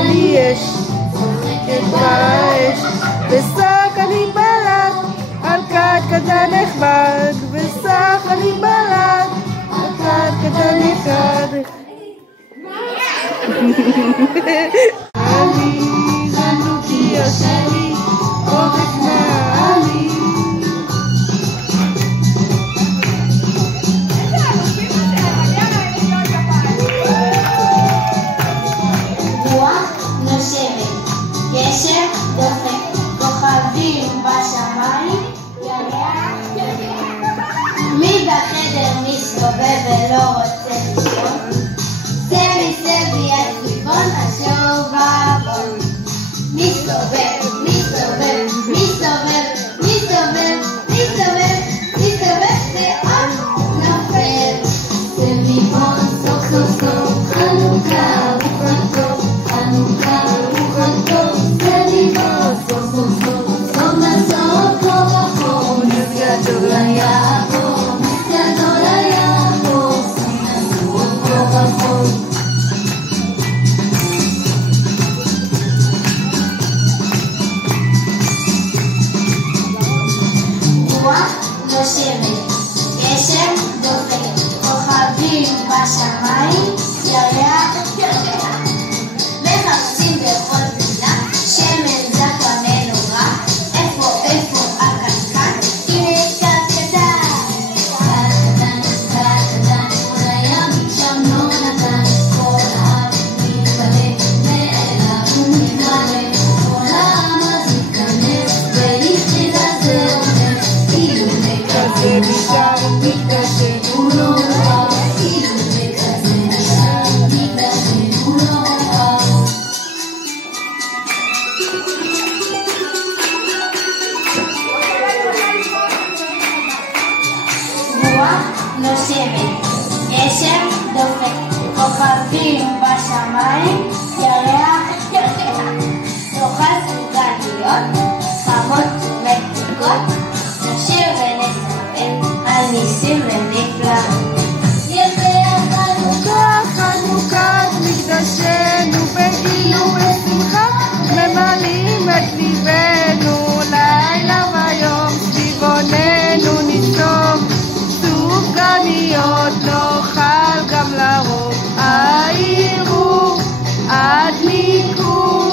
לי אש, זורקת באש, ושק אני בלט, על כת קטן נחמד, ושק אני בלט, על כת קטן נחמד. אני זנוקי השני, עובק מעלי. גשם דופק, כוכבים בשמיים, ירח יודע. מי בחדר מסתובב ולא רוצה לישון? סבי סבי הסביבון אשר בעוון. מסתובב, מסתובב, מסתובב, מסתובב, מסתובב, מסתובב ועוד נופל. סביבון סוף סוף סוף, חנוכה רוחה טוב, חנוכה רוחה טוב. רוח נושבת, גשם דופק, כוכבים בשמיים, ירח יודע. מחפשים בכל פינה, שמן זך במנורה, איפה הקנקן, הנה קטן. קטן, קטן, כל הים שם לא נתן, כל הארץ מתמלא, מאליו הוא מתמלא, כל העם אז מתכנס, ולכתיבה זה עומד, כאילו וכזה נשאר מתקשר, הוא לא רע, כאילו וכזה נשאר מתקשר, הוא לא רע. רוח נושבת, גשם דופק, כוכבים בשמיים, ירח יודע. דוחס גליות, חמות מתוקות, נשיר ונצפה על ניסים ונפלאות. יפה חנוכה, חנוכת מקדשנו בגיל ובשמחה, ממלאים את ליבנו לילה ויום, סביבוננו ניסום סופגניות, נאכל גם לרוב. העירו הדליקו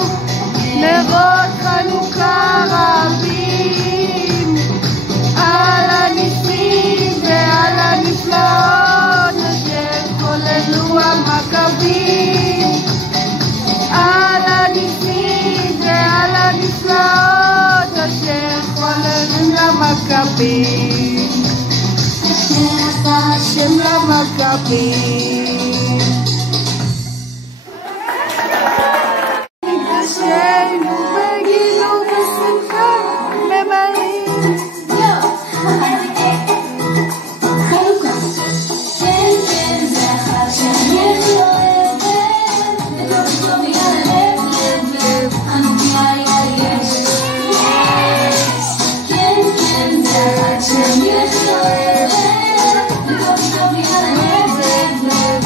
נרות חנוכה רבים, על הניסים ועל הנפלאות אשר חוללו המכבים, על הניסים ועל הנפלאות אשר חוללו המכבים, השם למכבים. מקדשנו בגיל ובשמחה, ממלאים חנוכה. כן, כן, זה החג שאני אוהבת, וטוב טוב יהיה לב, לב, לב, חנוכה יש. כן, כן, זה החג שאני אוהבת, וטוב טוב יהיה לב, לב, לב,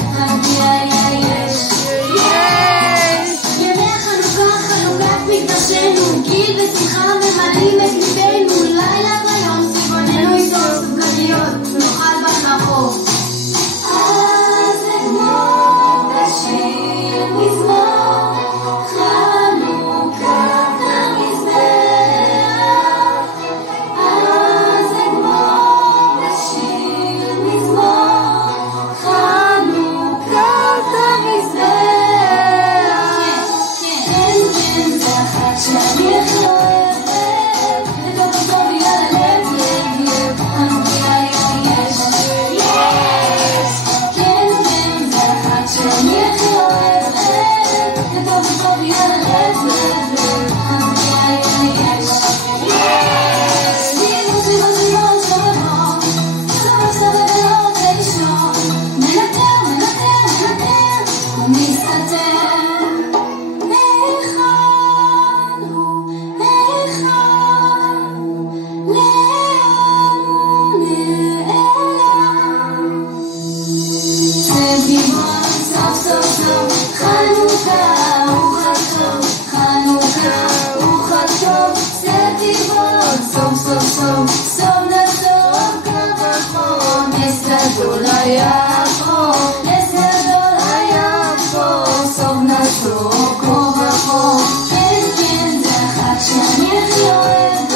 סוף סוף נסוף קו החור, נס גדול היה פה, נס גדול היה פה, סוף נסוף קו החור. כן כן זה החג שאני הכי אוהבת,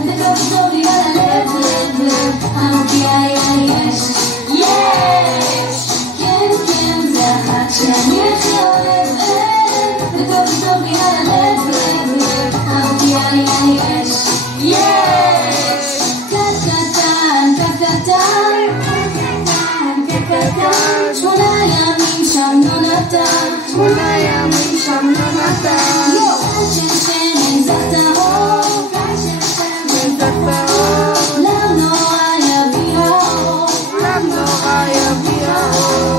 וטוב טוב לי על הלב לב לב, הנוגע יש יש. כן כן זה החג שאני הכי אוהבת, וטוב טוב לי על הלב לב לב, הנוגע יש יש. קטן קטן קטן, 8 ימים שם נונתן, 8 ימים שם נונתן, עד ששמן זכתרו, לב נורא יביא האור, לב נורא יביא האור.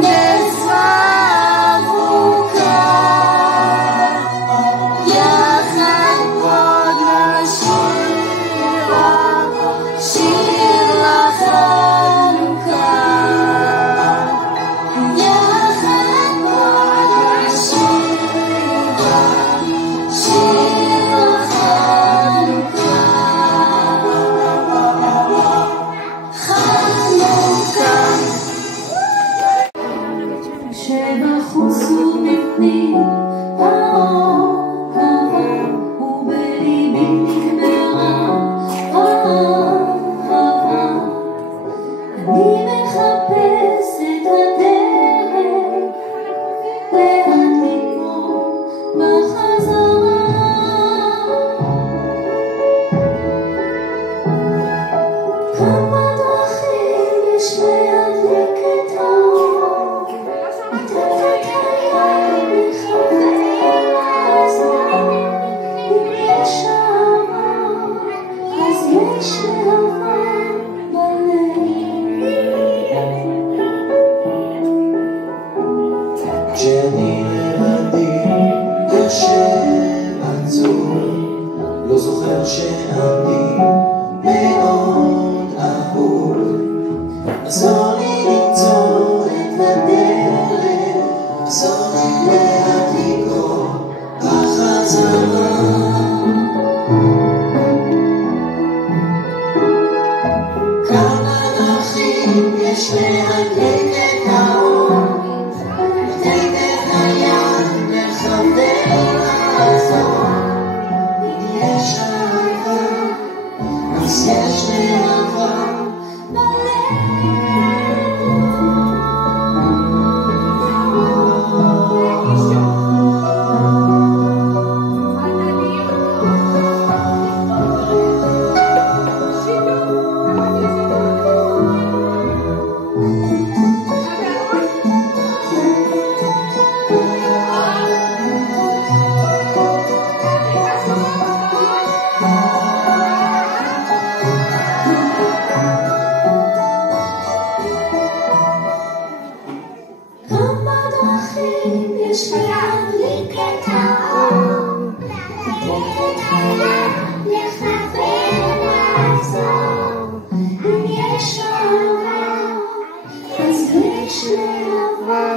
נס אבוקה, יחד עוד נשירה, שיר לחנוכה. יחד עוד נשירה, שיר לחנוכה. חנוכה שבחוץ ובפנים האור האור, ובליבי נגמרה האהבה. אני מחפש את הדרך לאט לגמור בחזרה. כמה דרכים יש להדליק את האור, לתת היד לכוון לעזור. אם יש אהבה אז יש להבה בלב. כשאני לבדי יושב עצוב, לא זוכר שאני מאוד אהוב. עזור לי למצוא את הדרך, עזור לי לאט לקרוא בחזרה. כמה דרכים יש להדליק את האור, לתת את היד לכוון לעזור. אם יש אהבה אז יש להבה כמה דרכים יש להדליק את האור, לתת את היד לכוון לעזור. אם יש אהבה אז יש להבה